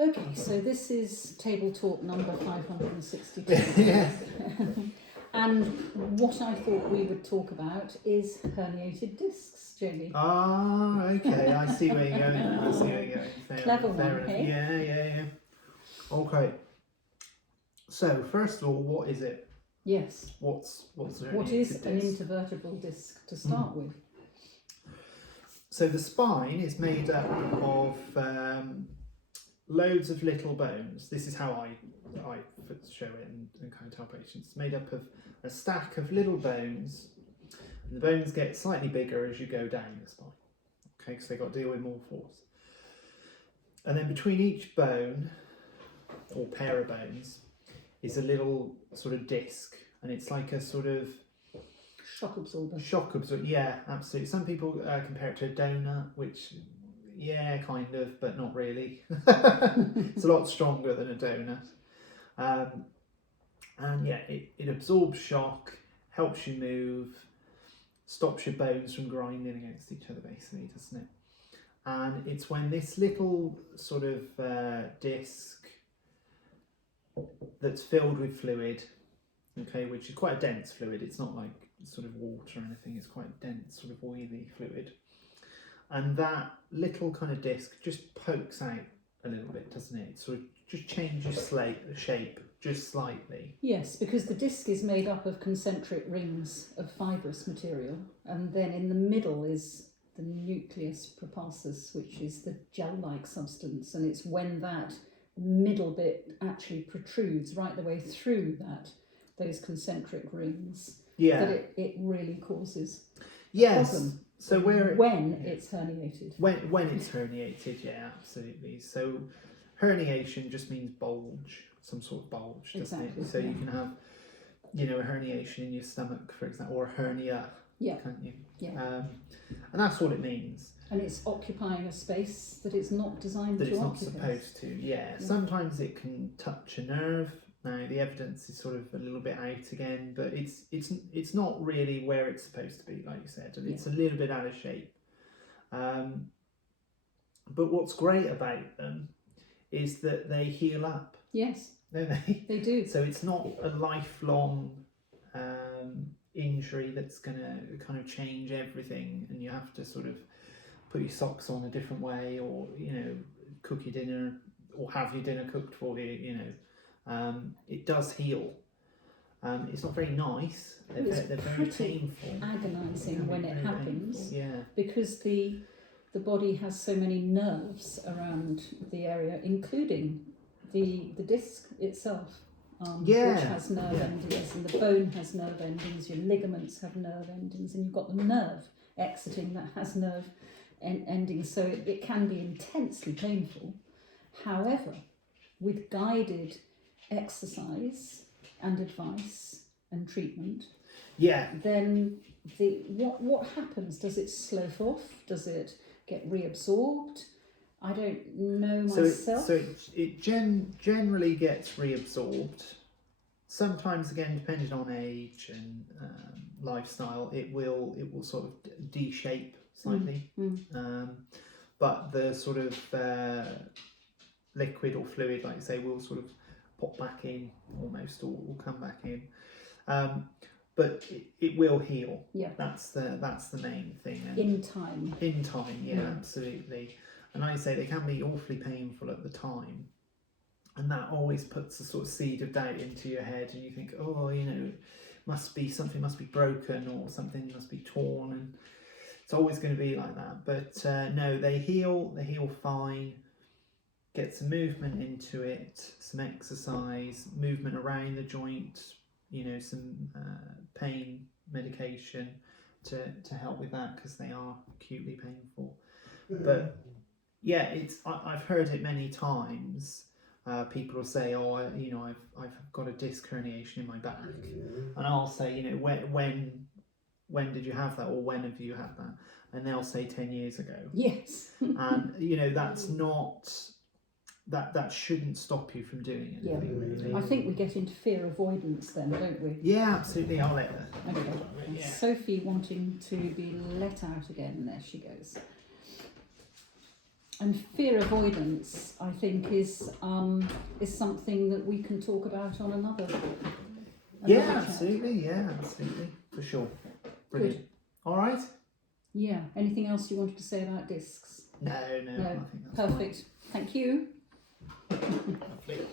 Okay, so this is table talk number 562. Yeah. And what I thought we would talk about is herniated discs, Jamie. Ah, okay, I see where you're going. I see where you're going. Clever one, enough. hey? Yeah. Okay. So first of all, what is it? Yes. What's a What herniated is an disc? intervertebral disc to start with? So the spine is made up of loads of little bones. This is how I show it and kind of tell patients. It's made up of a stack of little bones, and the bones get slightly bigger as you go down the spine. Okay, because they've got to deal with more force. And then between each bone, or pair of bones, is a little sort of disc, and it's like a sort of Shock absorber. shock absorber. Yeah, absolutely. Some people compare it to a donut, which, yeah, kind of, but not really. It's a lot stronger than a donut. And yeah, it absorbs shock, helps you move, stops your bones from grinding against each other, basically, doesn't it? And it's when this little sort of disc that's filled with fluid, okay, which is quite a dense fluid, it's not like sort of water or anything, it's quite dense, sort of oily fluid. And that little kind of disc just pokes out a little bit, doesn't it? It sort of just changes shape just slightly. Yes, because the disc is made up of concentric rings of fibrous material, and then in the middle is the nucleus propulsus, which is the gel-like substance, and it's when that middle bit actually protrudes right the way through those concentric rings that it really causes a problem. So when it's herniated. When it's herniated, yeah, absolutely. So herniation just means bulge, some sort of bulge, doesn't Exactly, it? So you can have, a herniation in your stomach, for example, or a hernia, can't you? Yeah. And that's what it means. And it's occupying a space that it's not designed to occupy. That it's not supposed to, yeah. Sometimes it can touch a nerve. Now the evidence is sort of a little bit out again, but it's not really where it's supposed to be, like you said, and it's a little bit out of shape. But what's great about them is that they heal up. Yes. Don't they? They do. So it's not a lifelong injury that's going to kind of change everything, and you have to sort of put your socks on a different way, or cook your dinner, or have your dinner cooked for you. It does heal. It's not very nice. They're very painful. Agonising when it happens. Painful. Yeah. Because the body has so many nerves around the area, including the disc itself, which has nerve endings, and the bone has nerve endings. Your ligaments have nerve endings, and you've got the nerve exiting that has nerve endings. So it can be intensely painful. However, with guided exercise and advice and treatment, then what happens? Does it slough off? Does it get reabsorbed? I don't know myself. So it generally gets reabsorbed. Sometimes, again, depending on age and lifestyle, it will sort of de-shape slightly. But the sort of liquid or fluid, like you say, will sort of pop back in almost, or will come back in. But it will heal. Yeah. That's the main thing. And in time. Absolutely. And like I say, they can be awfully painful at the time. And that always puts a sort of seed of doubt into your head, and you think, something must be broken, or something must be torn, and it's always going to be like that. But no, they heal fine. Get some movement into it, some exercise, movement around the joint, some pain medication to help with that, because they are acutely painful. But yeah, I've heard it many times. People will say, I've got a disc herniation in my back, and I'll say, when did you have that, or when have you had that? And they'll say 10 years ago. Yes. And that's not. That shouldn't stop you from doing anything, really. I think we get into fear avoidance then, don't we? Yeah, absolutely. I'll let her. Okay. Yeah. Sophie wanting to be let out again. There she goes. And fear avoidance, I think, is something that we can talk about on another Yeah, chat. absolutely. Yeah, absolutely. For sure. Brilliant. Good. All right. Yeah. Anything else you wanted to say about discs? No, I think that's Perfect. Thank you. fine. Lovely.